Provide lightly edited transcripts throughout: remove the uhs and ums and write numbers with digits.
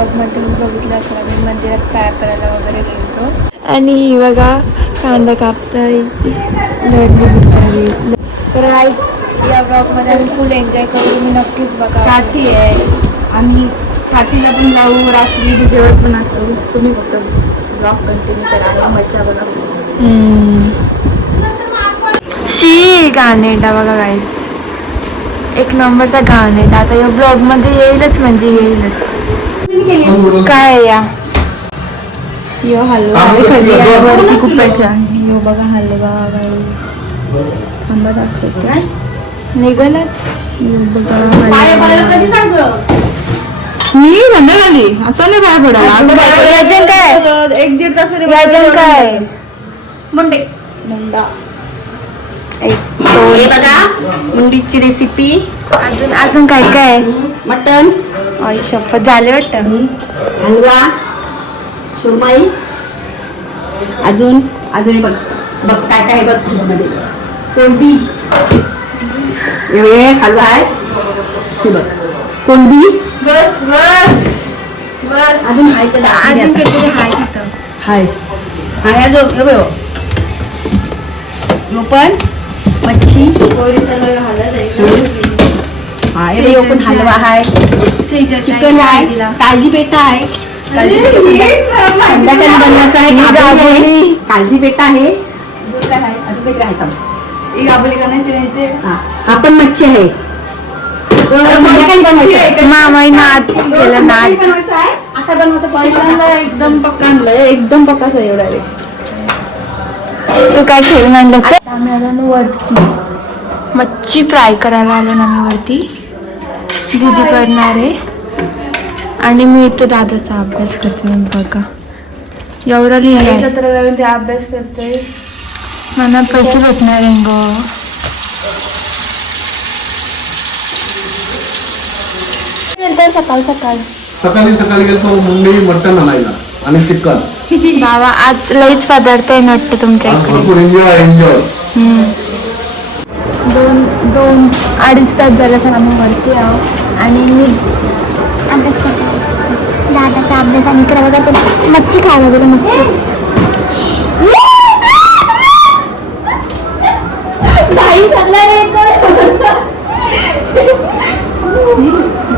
ब्लॉगमध्ये बघितलं असेल आम्ही मंदिरात पाया पडायला वगैरे गेलो आणि बघा कांदा कापताय लढली बिचारी. तर आईच या ब्लॉगमध्ये आम्ही फुल एन्जॉय करू, तुम्ही नक्कीच बघा. काठी आहे, आम्ही काठीला पण लावू, रात्री डीजेवर पण नाचू. तुम्ही फक्त ब्लॉग कंटिन्यू करा आणि मजा बघा. शी गाणेटा बघा गाईस, एक नंबरचा गाणेटा. आता या ब्लॉग मध्ये येईलच म्हणजे येईलच. काय आहे या यो हलवा वरती कुपायचा. यो बघा हलवा गाईस. थांबा दाखवते. निघालच. यो बघा मी संध्याकाळी आता नाही पाय वजन काय? पडा. 1-1.5 तास वजन काय? मुंडा. हे बघा मुंडीची रेसिपी. अजून काय काय? मटन, आई शपथ झाले वाटतं. हलवा, सुरमई, अजून हे बघ बघ काय काय बघ फ्रीजमध्ये. कोळंबी, एक हलवा आहे. हे बघ कोळंबी. बस बस बस. अजून हाय तर अजून किती हाय तिथं. हाय अजून यो पण मच्छी. हा हे पण हलवा आहे. चिकन आहे, काळजी पेटा आहे. संध्याकाळी बनवायचं आहे. काळजी पेटा आहे. अजून काय आहे? अजून काहीतरी आहे. गाबली करायची माहिती. हा पण मच्छी आहे. संध्याकाळी बनवायचं. मामाई नाद केलं नाद. बनवायचं आहे. आता बनवायचं एकदम पक्का आणलंय. एकदम पक्काच आहे एवढा. तू काय ठेवून आणलं? आम्ही आलो ना वरती मच्छी फ्राय करायला आलो ना आम्ही वरती. दीदी करणार आहे आणि मी इथे दादाचा अभ्यास करते. बघा एवढा लिहिला ते अभ्यास करते. मला पैसे भेटणार आहे ग. सकाळी गेलो मुंडी मटण आणायला आणि चिकन. बाबा आज लईच पदार्थ आहे वाटतं तुमच्या इकडे. भरपूर एन्जॉय. 2-2.5 तास झालं सर आम्ही वरती आहोत आणि मी अभ्यास करतो. दादाचा अभ्यास आणि करायला जातो. मच्छी खायला गेलो. मच्छी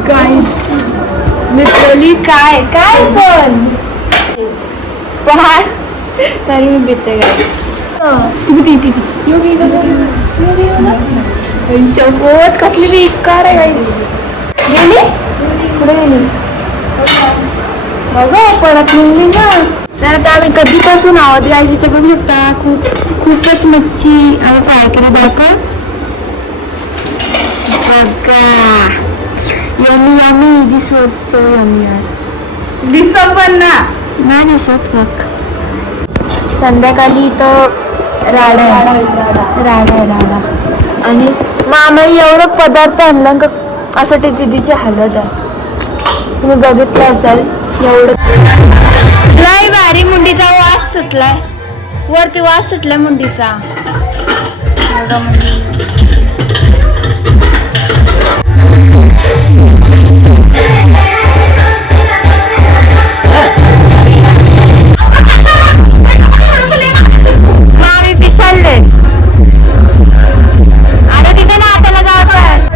गाईज लिटरली काय काय पण पहाड तरी मी भीते. गाय शोध कसली ती कार आहे. गाईज गेली पुढे गेली बघा परत निघली ना. तर आता आम्ही कधीपासून आहोत गाईज इथे बघू शकता. खूपच मच्छी आम्ही फ्राय करत दाखव. Yummy yummy. This was so yummy यार. दिसत पण ना नाही दिसत बघ. संध्याकाळी तो राडा आहे. आणि मामाई एवढं पदार्थ आणलं का असं ते दीदीची हालत आहे. तुम्ही बघितलं असाल एवढं. लय भारी मुंडीचा वास सुटलाय. वरती वास सुटलाय मुंडीचा. मामी पिसालले. आता तिथे नाचायला जायचं.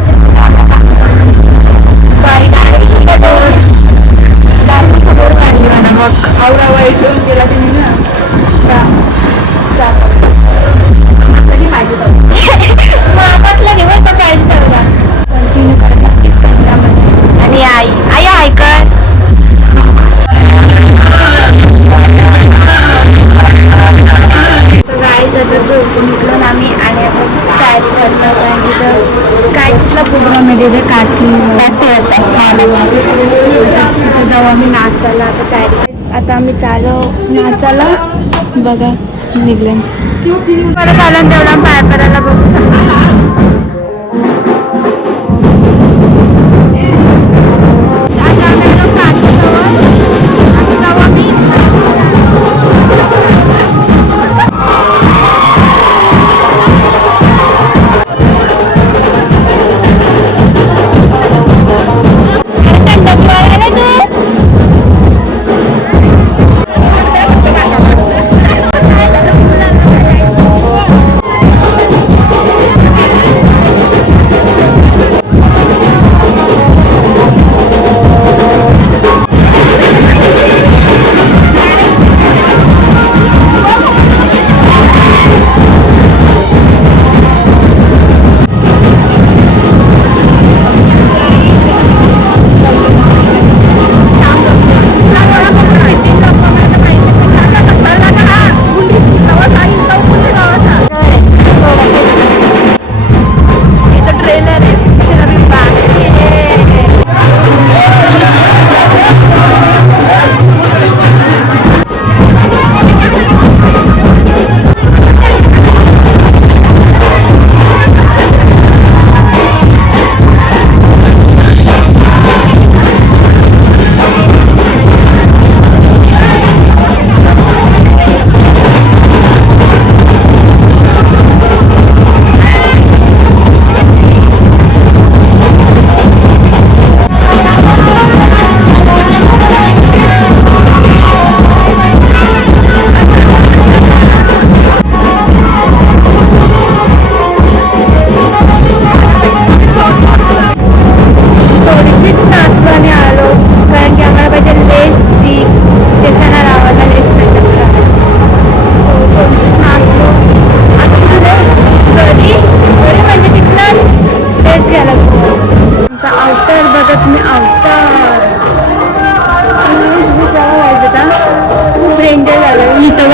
मग आवडा वाईट गेला तुम्ही ना. वापसला घेऊन तो काढून ठेवला. कंटिन्यू करत आणि आई ऐकत. गाईज आता झोपून उठलो ना आम्ही आणि आता तयारी करतो. कारण तिथं काय कुठला प्रोग्राम आहे तिथे काठी तिथं जाऊ आम्ही नाचायला. आता तयारी आता आम्ही चालू नाचायला. बघा निघले परत आलं तेवढा पाय करायला बघू शकता.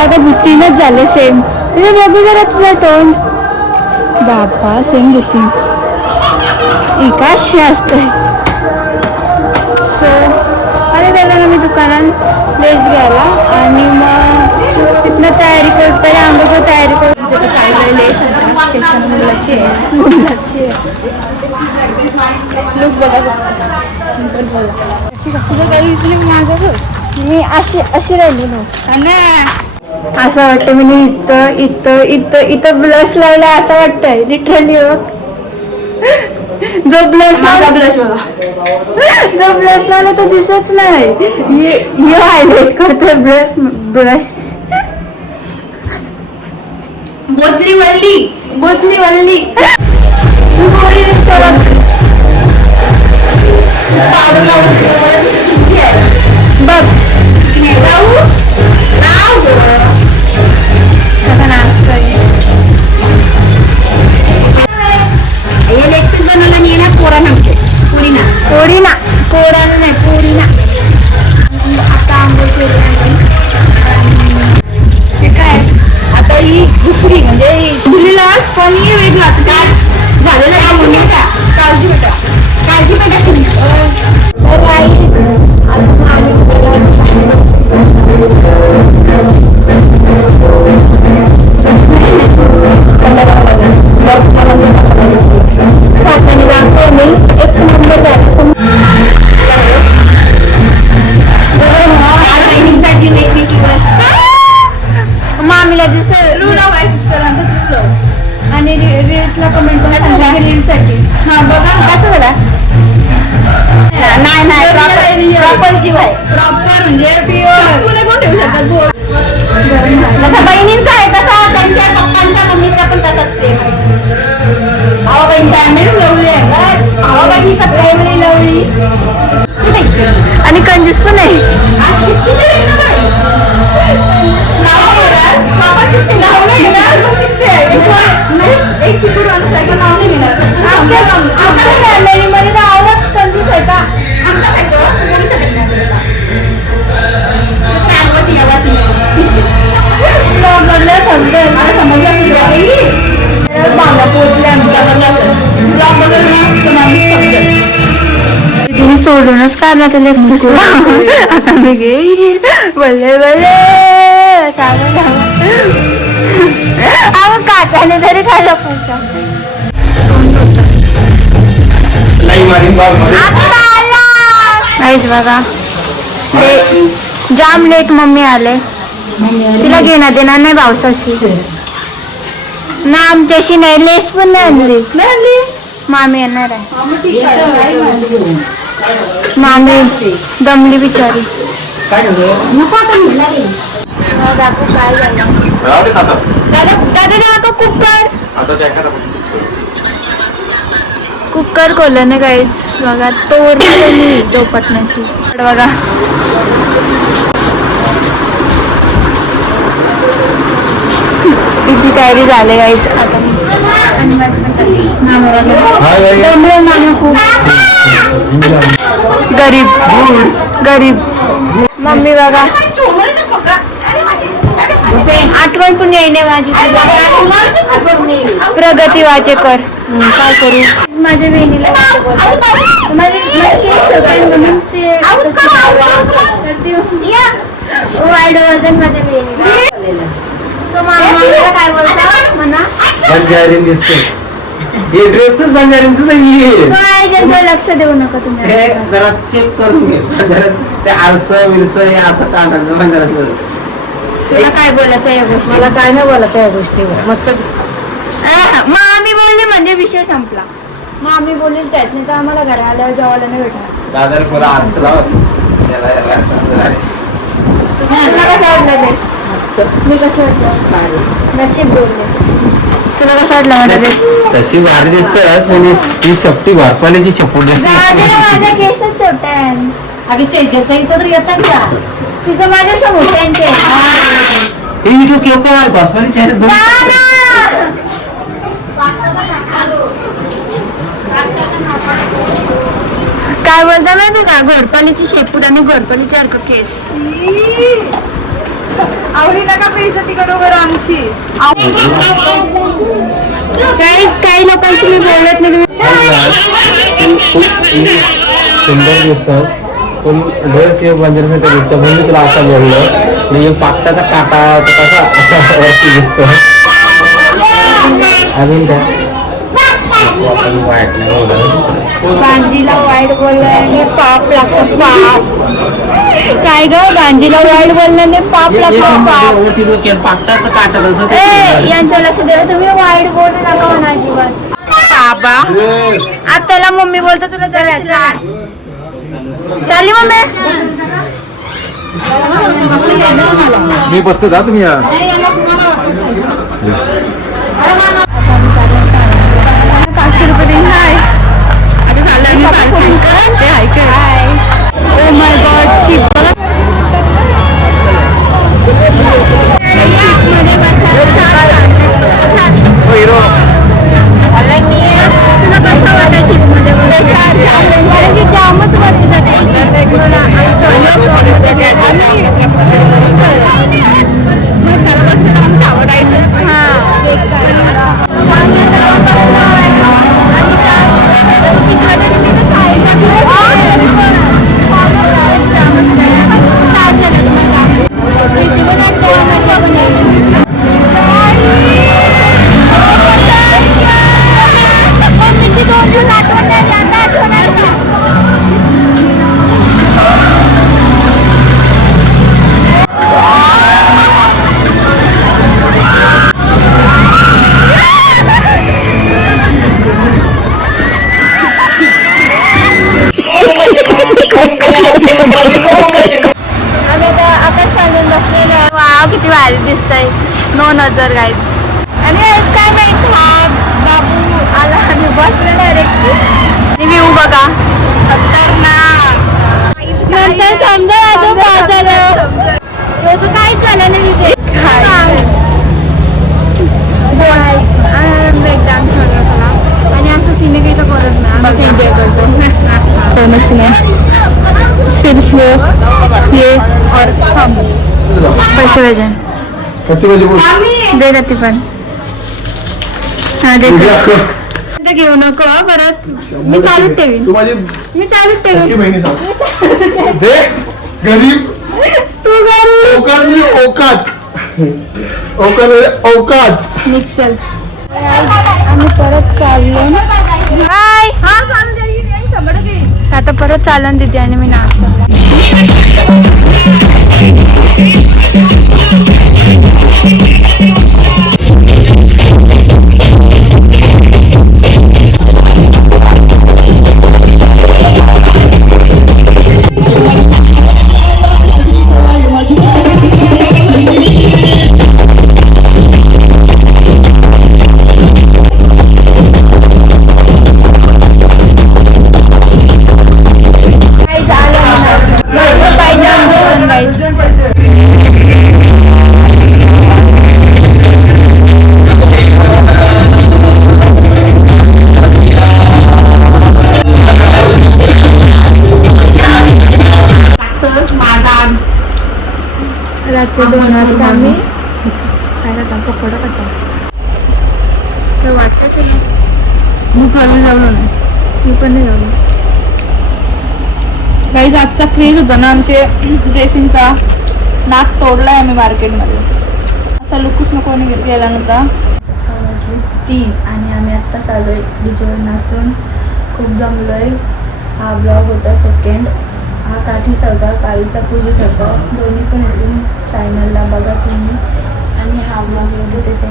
बघा तीनच झाले सेम. बघू जरा तुझं तोंड. बाबा सेम भूतीन एकाच असतंय. सो आता त्याला ना मी दुकानात लेस घ्यायला आणि मग तिथनं तयारी करत पहिले आंबो तयारी करून चांगलं लेस मुलाची आहे मुलाची लुक बघा अशी कसं काही दिसली माझं मी अशी राहिली ना असं वाटतं मी इथं इथं इथं इथं ब्लश लावला असं वाटतंय लिटरली. जो ब्लश लावला तो दिसत नाही. हायलाइट करतोय ब्रश बोतली वल्ली बघ पोरीना आता आंघोळ केली आहे. काय आता ही दुसरी म्हणजे मुलीला पण ही वेगळं आता काय झालेलं आहे मुली काळजी बेटा मामीला आणि रील्सला कमेंट रील्ससाठी बघा कसं झालं नाही प्रॉपर जीव आहे प्रॉपर म्हणजे कोण ठेवू शकत जसं बहिणींचा आहे तसा त्यांच्या पप्पांचा मम्मीचा पण तसाच प्रेम आहे. भावा बहिणी फॅमिली लवली आहे भावा बहिणीचा फॅमिली लवली आणि कंजूस पण आहे. फॅमिलीमध्ये आवडत कंजूस आहे का तिने सोडूनच काढला त्याला आता मी घेईल बोलले काकाने तरी खायला पुढचा बघा जाम लेट मम्मी आले. तिला घेण्यात देणार नाही पावसाशी ना आमच्याशी नाही. लेस पण नाही आणली. मामी येणार आहे. मामी दमली बिचारी. कुकर खोललं ना काहीच बघा तोरले मी झोपटण्याची बघा. तिची तयारी झाली गाईच आता खूप गरीब मम्मी बघा आठवण पण येईने माझी प्रगती वाचेकर. काय करू माझ्या बहिणीला वाईट वजन माझ्या बहिणीला. काय बोलता म्हणा बंजारीन दिसतेस. हे ड्रेसच बंजारींच आहे. लक्ष देऊ नका तुम्ही. जरा चेक करून घे ते आरसं विरसं हे असं काढायचं बंजारात. तुला काय बोलायचं या गोष्टी. मला काय नाही बोलायचं या गोष्टीवर मस्त मग आम्ही बोलले म्हणजे विषय संपला. मग आम्ही बोलेल त्याच नाही तर आम्हाला घरा आल्यावर जेवायला नाही भेटणार. दादाला कोणा आरसं लाव असं. तुला कसं वाटलं ड्रेस. मी कसं वाटलं नशीब बोलले. तुला कसं वाटलं माझा ड्रेस. तशी भारी दिसतच म्हणजे ही शपटी घरपाल्याची शपट माझ्या केसच छोटा आहे. अगे शेजारच्या इथं तर येतात का तिथं माझ्या मोठ्यांचे काय बोलता माहिती का घोरपालीची शेपूट आणि घोरपालीचे अर्क केस. आवडी नका बेइज्जती करू बरं आमची. काही लोकांशी मी बोलत नाही. खूप सुंदर दिसतोस पण ड्रेस हे बंजरसारखं दिसतं म्हणून मी तुला असं बोललो. म्हणजे पाकटाचा काटा तो कसा वरती दिसतो. अजून काय आपण वाईट नाही बोलत. गांजीला वाईट बोलल्याने पाप लागतं. पाप काय ग, गांजीला वाईट बोलल्याने पाप लागतं. पाप वरती डोक्यात पाकटाचं काटा कसं ते ए यांच्या लक्ष द्या, तुम्ही वाईट बोलू नका म्हणा अजिबात. बाबा आता त्याला मम्मी बोलतो तुला चालायचं. चालली मम्मी. मी बसतो जा तुम्ही या. ₹500 देईन. हाय आता झालं हाय. ओ माय गॉड शिप हिरो तुला कसं वाटतं शिपमध्ये जामच वरती जाते. मसाला बसलेला आमच्या आवडायचं. आम्ही आता आकाश पांढरून बसलेलो. वाव किती भारी दिसतंय. नो नजर गाईज. आणि काय माहित हा बाबू आला आणि बसलेला डायरेक्ट. व्ह्यू बघा नंतर समजा अजून काय झालं. तू काहीच झालं नाही तिथे. ब्रेक डान्स वगैरे सगळा आणि असं सिनेरीचं करत नाही. आम्ही एन्जॉय करतो. सिर्फ ये और हम पैसे भेजा किती वाजे बोल दे ती पण. हा दे. घेऊ नको परत. मी चालूच ठेवीन. तू माझी मी चालूच सख्खी ठेवीन. बहिणी सांग. दे गरीब तू घरी औकात नाही, औकात औकात आहे, औकात. निक्सल आम्ही परत चाललो. हाय आता परत चालन तिथे आणि मी ना रात्री 2 वाजता आम्ही खायला जातो. पकोडा खातो. तर वाटतं तुला मी खाली जाऊ नाही. मी पण नाही जाऊ. काही आजचा क्रेज होता ना आमचे ड्रेसिंगचा. नाक तोडलाय आम्ही मार्केटमध्ये. असा लुकच नको गेला नव्हता. 3 आणि आम्ही आत्ता चालू आहे डीजेवर नाचून. खूप दमलोय. हा ब्लॉग होता सेकंड. हा काठीचा होता, कालचा पूजेचा होता. दोन्ही पण येतील चॅनलला बघा तुम्ही. आणि हा ब्लॉग योग्य त्याचे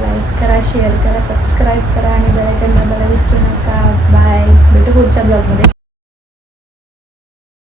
लाईक करा, शेअर करा, सबस्क्राईब करा आणि बेल आयकॉन दाबायला विसरू नका. बाय. भेटू पुढच्या ब्लॉगमध्ये.